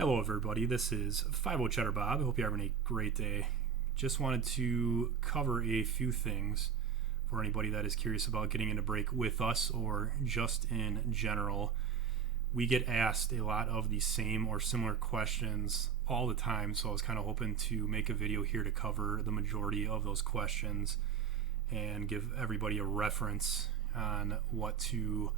Hello, everybody. This is 50 Cheddar Bob. I hope you're having a great day. Just wanted to cover a few things for anybody that is curious about getting into break with us or just in general. We get asked a lot of the same or similar questions all the time, so I was kind of hoping to make a video here to cover the majority of those questions and give everybody a reference on what to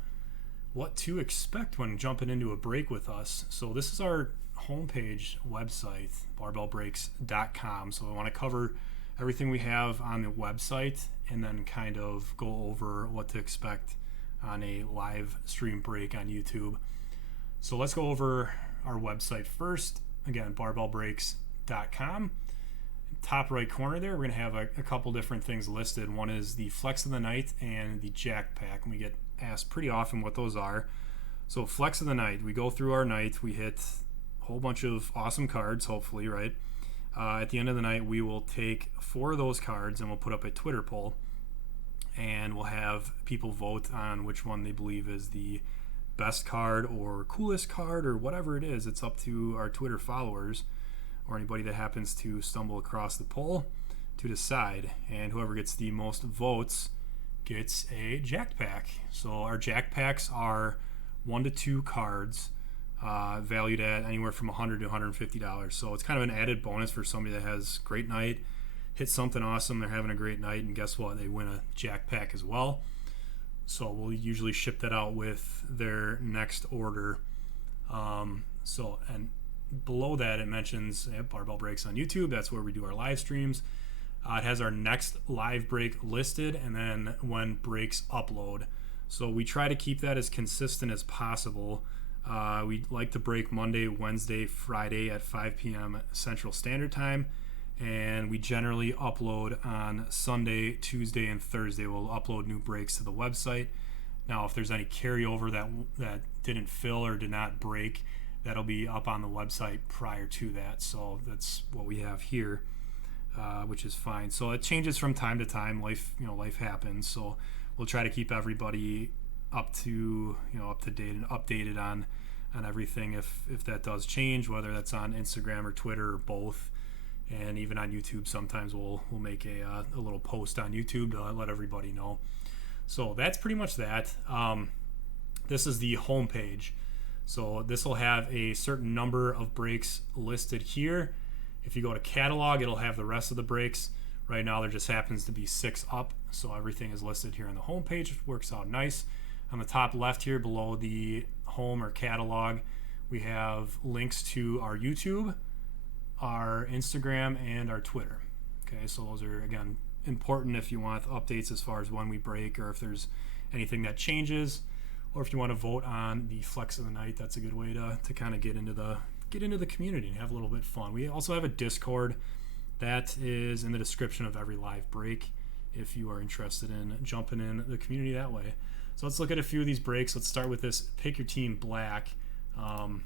expect when jumping into a break with us. So this is our homepage website, barbellbreaks.com. So I want to cover everything we have on the website and then kind of go over what to expect on a live stream break on YouTube. So let's go over our website first. Again, barbellbreaks.com. Top right corner there, we're going to have a couple different things listed. One is the Flex of the Night and the Jack Pack, and we get asked pretty often what those are. So Flex of the Night, we go through our night, we hit a whole bunch of awesome cards, hopefully, right? At the end of the night, we will take 4 of those cards and we'll put up a Twitter poll, and we'll have people vote on which one they believe is the best card or coolest card or whatever it is. It's up to our Twitter followers or anybody that happens to stumble across the poll to decide, and whoever gets the most votes gets a Jack Pack. So our Jack Packs are 1 to 2 cards, valued at anywhere from $100 to $150. So it's kind of an added bonus for somebody that has a great night, hit something awesome, they're having a great night, and guess what? They win a Jack Pack as well. So we'll usually ship that out with their next order. And below that, it mentions Barbell Breaks on YouTube. That's where we do our live streams. It has our next live break listed and then when breaks upload. So we try to keep that as consistent as possible. We like to break Monday, Wednesday, Friday at 5 p.m. Central Standard Time. And we generally upload on Sunday, Tuesday, and Thursday. We'll upload new breaks to the website. Now, if there's any carryover that didn't fill or did not break, that'll be up on the website prior to that. So that's what we have here, which is fine. So it changes from time to time. Life happens. So we'll try to keep everybody up to date and updated on everything. If that does change, whether that's on Instagram or Twitter or both, and even on YouTube, sometimes we'll make a little post on YouTube to let everybody know. So that's pretty much that. This is the home page. So this will have a certain number of breaks listed here. If you go to catalog, it'll have the rest of the breaks. Right now there just happens to be 6 up, so everything is listed here on the home page, which works out nice. On the top left here below the home or catalog, we have links to our YouTube, our Instagram, and our Twitter. Okay, so those are, again, important if you want updates as far as when we break or if there's anything that changes. Or if you want to vote on the Flex of the Night, that's a good way to kind of get into the community and have a little bit of fun. We also have a Discord that is in the description of every live break if you are interested in jumping in the community that way. So let's look at a few of these breaks. Let's start with this Pick Your Team Black. There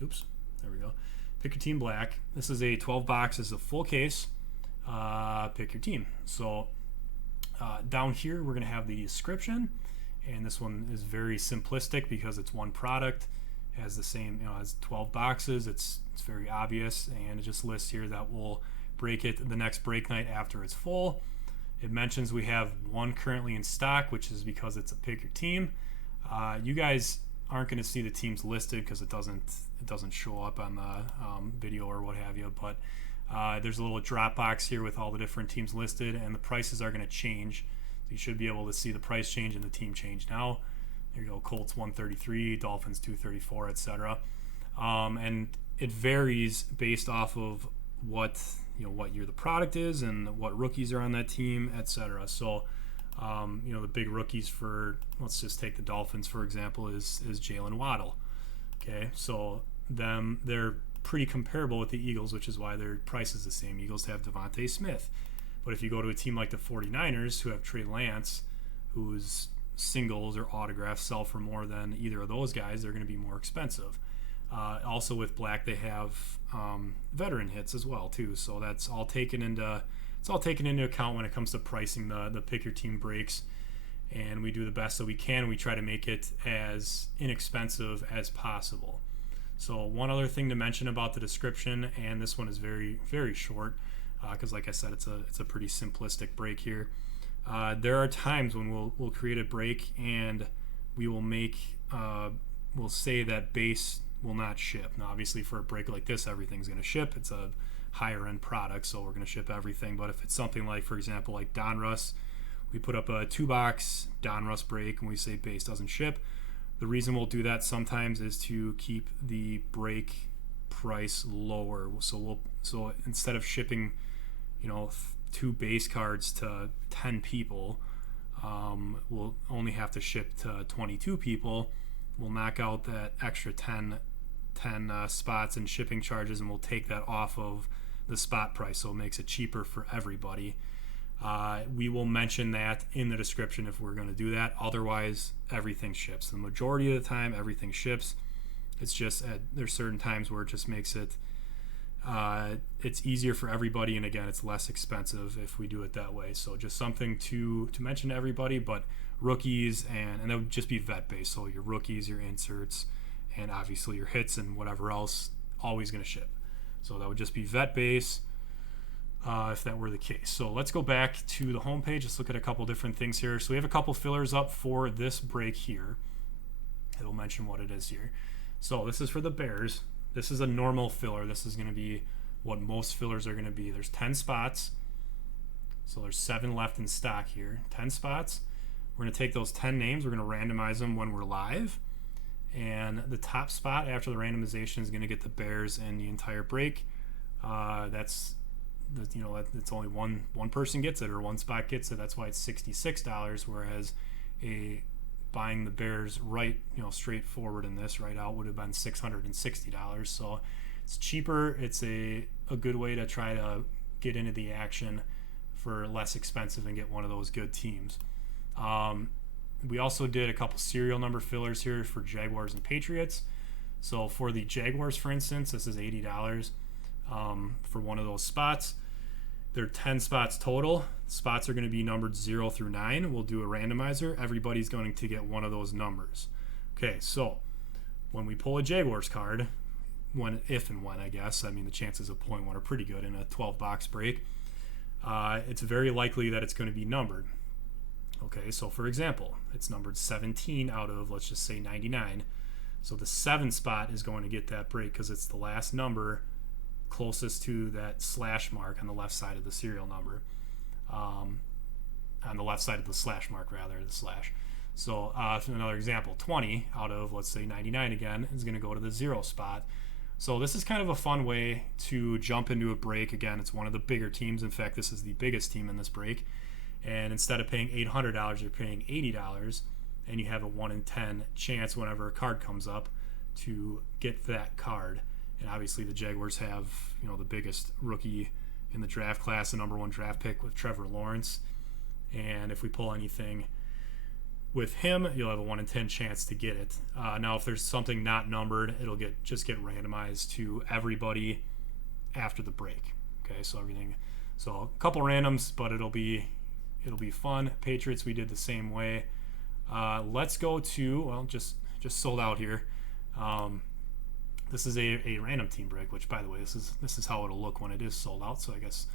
we go. Pick Your Team Black. This is a 12 box. This is a full case. Pick your team. So down here we're going to have the description. And this one is very simplistic because it's one product, has the same, has 12 boxes. It's very obvious, and it just lists here that we'll break it the next break night after it's full. It mentions we have 1 currently in stock, which is because it's a pick your team. You guys aren't going to see the teams listed because it doesn't show up on the video or what have you. But there's a little drop box here with all the different teams listed, and the prices are going to change. You should be able to see the price change and the team change now. There you go, Colts 133, Dolphins 234, etc. And it varies based off of what year the product is and what rookies are on that team, etc. So the big rookies for, let's just take the Dolphins for example, is Jalen Waddle. Okay, so they're pretty comparable with the Eagles, which is why their price is the same. Eagles have Devontae Smith. But if you go to a team like the 49ers, who have Trey Lance, whose singles or autographs sell for more than either of those guys, they're going to be more expensive. Also with Black, they have veteran hits as well too. So that's all taken into account when it comes to pricing the pick your team breaks. And we do the best that we can. We try to make it as inexpensive as possible. So one other thing to mention about the description, and this one is very, very short, because like I said, it's a pretty simplistic break here. There are times when we'll create a break and we will we'll say that base will not ship. Now, obviously, for a break like this, everything's going to ship. It's a higher end product, so we're going to ship everything. But if it's something like, for example, like Donruss, we put up a 2-box Donruss break and we say base doesn't ship. The reason we'll do that sometimes is to keep the break price lower. So instead of shipping, 2 base cards to 10 people, we'll only have to ship to 22 people. We'll knock out that extra 10 spots and shipping charges, and we'll take that off of the spot price, so it makes it cheaper for everybody. We will mention that in the description if we're going to do that. Otherwise, everything ships. The majority of the time, everything ships. It's just there's certain times where it just makes it it's easier for everybody, and again, it's less expensive if we do it that way. So just something to mention to everybody. But rookies and that would just be vet based. So your rookies, your inserts, and obviously your hits and whatever else, always going to ship. So that would just be vet base. If that were the case. So let's go back to the homepage. Let's look at a couple different things here. So we have a couple fillers up for this break here. It'll mention what it is here. So this is for the Bears. This is a normal filler. This is going to be what most fillers are going to be. There's 10 spots. So there's 7 left in stock here. 10 spots. We're going to take those 10 names. We're going to randomize them when we're live. And the top spot after the randomization is going to get the Bears in the entire break. It's only one person gets it, or one spot gets it. That's why it's $66, whereas buying the Bears straightforward in this right out would have been $660. So it's cheaper. It's a good way to try to get into the action for less expensive and get one of those good teams. We also did a couple serial number fillers here for Jaguars and Patriots. So for the Jaguars, for instance, this is $80 for one of those spots. There are 10 spots total. Spots are going to be numbered 0 through 9. We'll do a randomizer. Everybody's going to get one of those numbers. Okay, so when we pull a Jaguars card, if and when, I guess, the chances of pulling one are pretty good in a 12-box break. It's very likely that it's going to be numbered. Okay, so for example, it's numbered 17 out of, let's just say, 99. So the 7 spot is going to get that break because it's the last number closest to that slash mark on the left side of the serial number. On the left side of the slash mark, rather, the slash. So another example, 20 out of, let's say, 99 again, is going to go to the 0 spot. So this is kind of a fun way to jump into a break. Again, it's one of the bigger teams. In fact, this is the biggest team in this break. And instead of paying $800, you're paying $80, and you have a 1 in 10 chance whenever a card comes up to get that card. And obviously the Jaguars have, the biggest rookie in the draft class, the number 1 draft pick with Trevor Lawrence. And if we pull anything with him, you'll have a 1 in 10 chance to get it. Now, if there's something not numbered, it'll just get randomized to everybody after the break. Okay, so a couple randoms, but it'll be fun. Patriots, we did the same way. Let's go to, just sold out here. This is a random team break, which, by the way, this is how it'll look when it is sold out. So I guess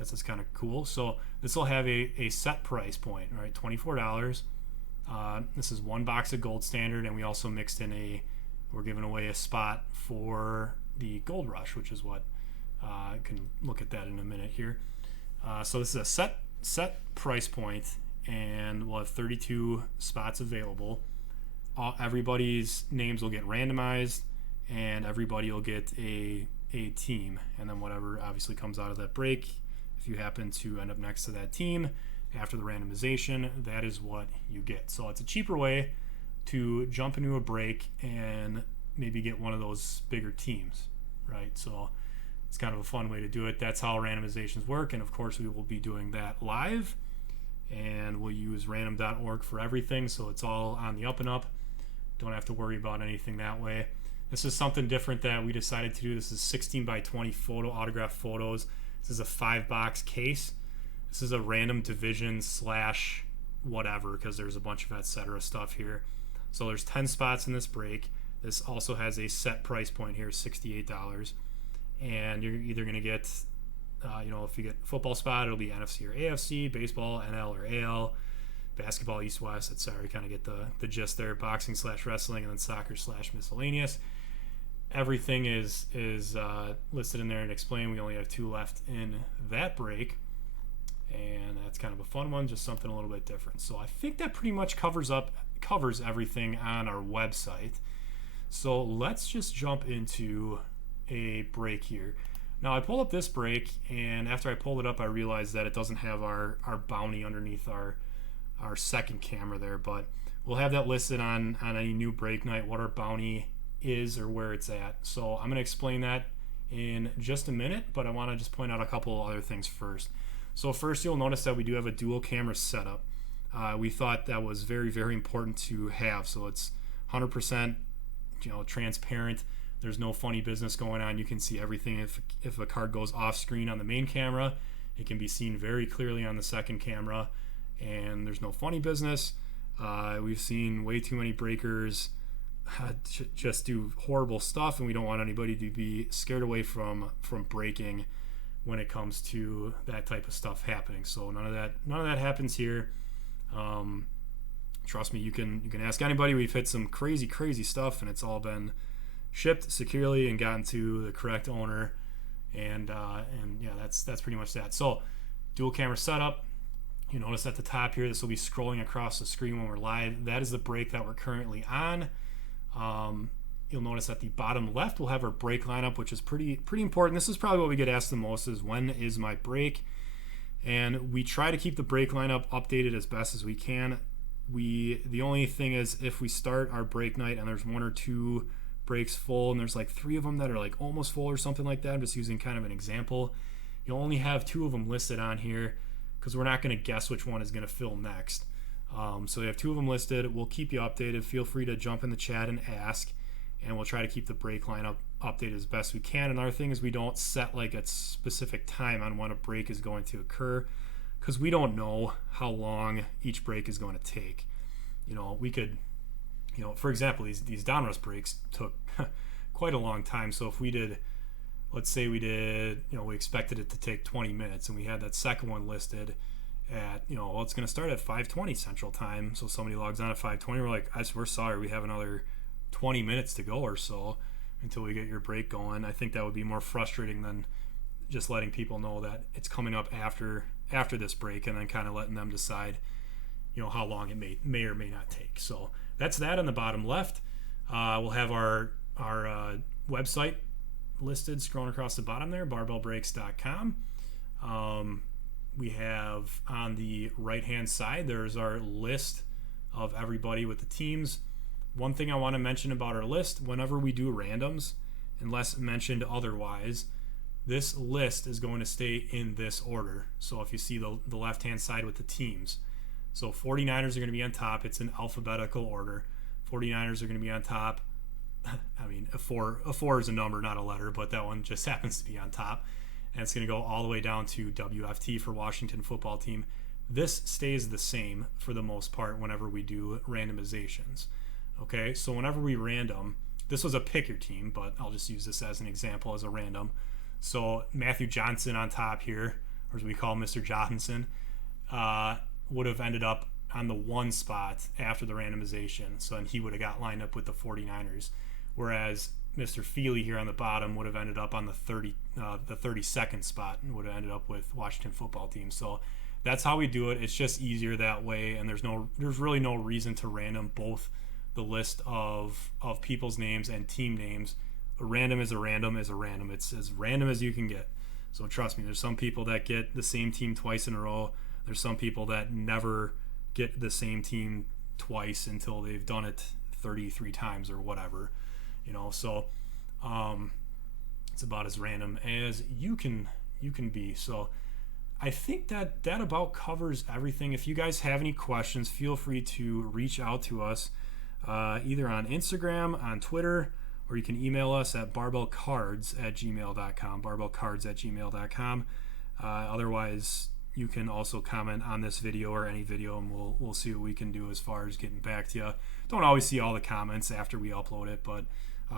it's kind of cool. So this will have a set price point, right? $24. This is 1 box of Gold Standard, and we also mixed in we're giving away a spot for the Gold Rush, which is what I can look at that in a minute here. So this is a set price point, and we'll have 32 spots available. Everybody's names will get randomized, and everybody will get a team, and then whatever obviously comes out of that break, if you happen to end up next to that team after the randomization, that is what you get. So it's a cheaper way to jump into a break and maybe get one of those bigger teams, right? So it's kind of a fun way to do it. That's how randomizations work, and of course we will be doing that live, and we'll use random.org for everything, so it's all on the up and up. Don't have to worry about anything that way. This is something different that we decided to do. This is 16 by 20 autograph photos. This is a 5-box case. This is a random division / whatever, because there's a bunch of etc. stuff here. So there's 10 spots in this break. This also has a set price point here, $68. And you're either going to get, if you get football spot, it'll be NFC or AFC, baseball, NL or AL, basketball, East, West, etc. You kind of get the gist there. Boxing / wrestling, and then soccer / miscellaneous. Everything is listed in there and explained. We only have 2 left in that break. And that's kind of a fun one, just something a little bit different. So I think that pretty much covers everything on our website. So let's just jump into a break here. Now I pulled up this break, and after I pulled it up, I realized that it doesn't have our bounty underneath our second camera there, but we'll have that listed on any new break night, what our bounty is or where it's at. So I'm going to explain that in just a minute, but I want to just point out a couple other things first. So first, you'll notice that we do have a dual camera setup. We thought that was very, very important to have. So it's 100%, transparent. There's no funny business going on. You can see everything. If a card goes off screen on the main camera, it can be seen very clearly on the second camera, and there's no funny business. We've seen way too many breakers just do horrible stuff, and we don't want anybody to be scared away from breaking when it comes to that type of stuff happening. So none of that happens here. Trust me, you can ask anybody. We've hit some crazy stuff, and it's all been shipped securely and gotten to the correct owner. And yeah, that's pretty much that. So dual camera setup. You notice at the top here, this will be scrolling across the screen when we're live. That is the break that we're currently on. You'll notice at the bottom left, we'll have our break lineup, which is pretty important. This is probably what we get asked the most, is when is my break? And we try to keep the break lineup updated as best as we can. The only thing is, if we start our break night and there's 1 or 2 breaks full, and there's like 3 of them that are like almost full or something like that, I'm just using kind of an example, you'll only have 2 of them listed on here, because we're not going to guess which one is going to fill next. So we have 2 of them listed. We'll keep you updated. Feel free to jump in the chat and ask, and we'll try to keep the break lineup updated as best we can. Another thing is, we don't set like a specific time on when a break is going to occur, because we don't know how long each break is going to take. We could, for example, these down rush breaks took quite a long time. So if we did, let's say we did, we expected it to take 20 minutes, and we had that second one listed at, it's going to start at 5:20 Central Time. So somebody logs on at 5:20. We're like, we're sorry, we have another 20 minutes to go or so until we get your break going. I think that would be more frustrating than just letting people know that it's coming up after this break, and then kind of letting them decide, how long it may or may not take. So that's that on the bottom left. We'll have our website listed scrolling across the bottom there, barbellbreaks.com. We have on the right hand side, there's our list of everybody with the teams. One thing I want to mention about our list, whenever we do randoms, unless mentioned otherwise, this list is going to stay in this order. So if you see the left hand side with the teams, so 49ers are going to be on top. It's in alphabetical order. 49ers are going to be on top. I mean, a four is a number, not a letter, but that one just happens to be on top. And it's going to go all the way down to WFT for Washington Football Team. This stays the same for the most part whenever we do randomizations. Okay, so whenever we random, this was a pick your team, but I'll just use this as an example as a random. So Matthew Johnson on top here, or as we call Mr. Johnson, would have ended up on the 1 spot after the randomization. So then he would have got lined up with the 49ers. Whereas Mr. Feely here on the bottom would have ended up on the 32nd spot and would have ended up with Washington Football Team. So that's how we do it. It's just easier that way, and there's really no reason to random both the list of people's names and team names. A random is a random is a random. It's as random as you can get. So trust me, there's some people that get the same team twice in a row. There's some people that never get the same team twice until they've done it 33 times or whatever. So it's about as random as you can be. So I think that about covers everything. If you guys have any questions, feel free to reach out to us either on Instagram, on Twitter, or you can email us at barbellcards@gmail.com, barbellcards@gmail.com. Otherwise, you can also comment on this video or any video, and we'll see what we can do as far as getting back to you. Don't always see all the comments after we upload it, but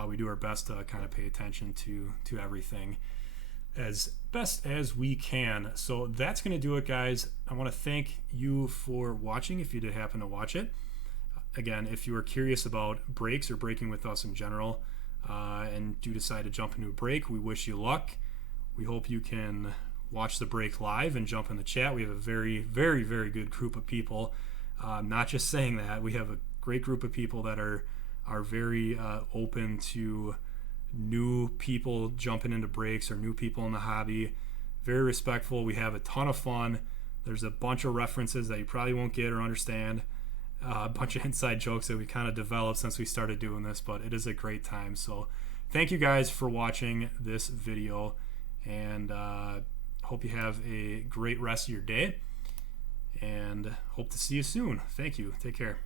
we do our best to kind of pay attention to everything as best as we can. So that's going to do it, guys. I want to thank you for watching if you did happen to watch it. Again, if you are curious about breaks or breaking with us in general, and do decide to jump into a break, we wish you luck. We hope you can watch the break live and jump in the chat. We have a very, very, very good group of people. Not just saying that, we have a great group of people that are very open to new people jumping into breaks or new people in the hobby. Very respectful. We have a ton of fun. There's a bunch of references that you probably won't get or understand. A bunch of inside jokes that we kind of developed since we started doing this, but it is a great time. So thank you guys for watching this video, and hope you have a great rest of your day, and hope to see you soon. Thank you. Take care.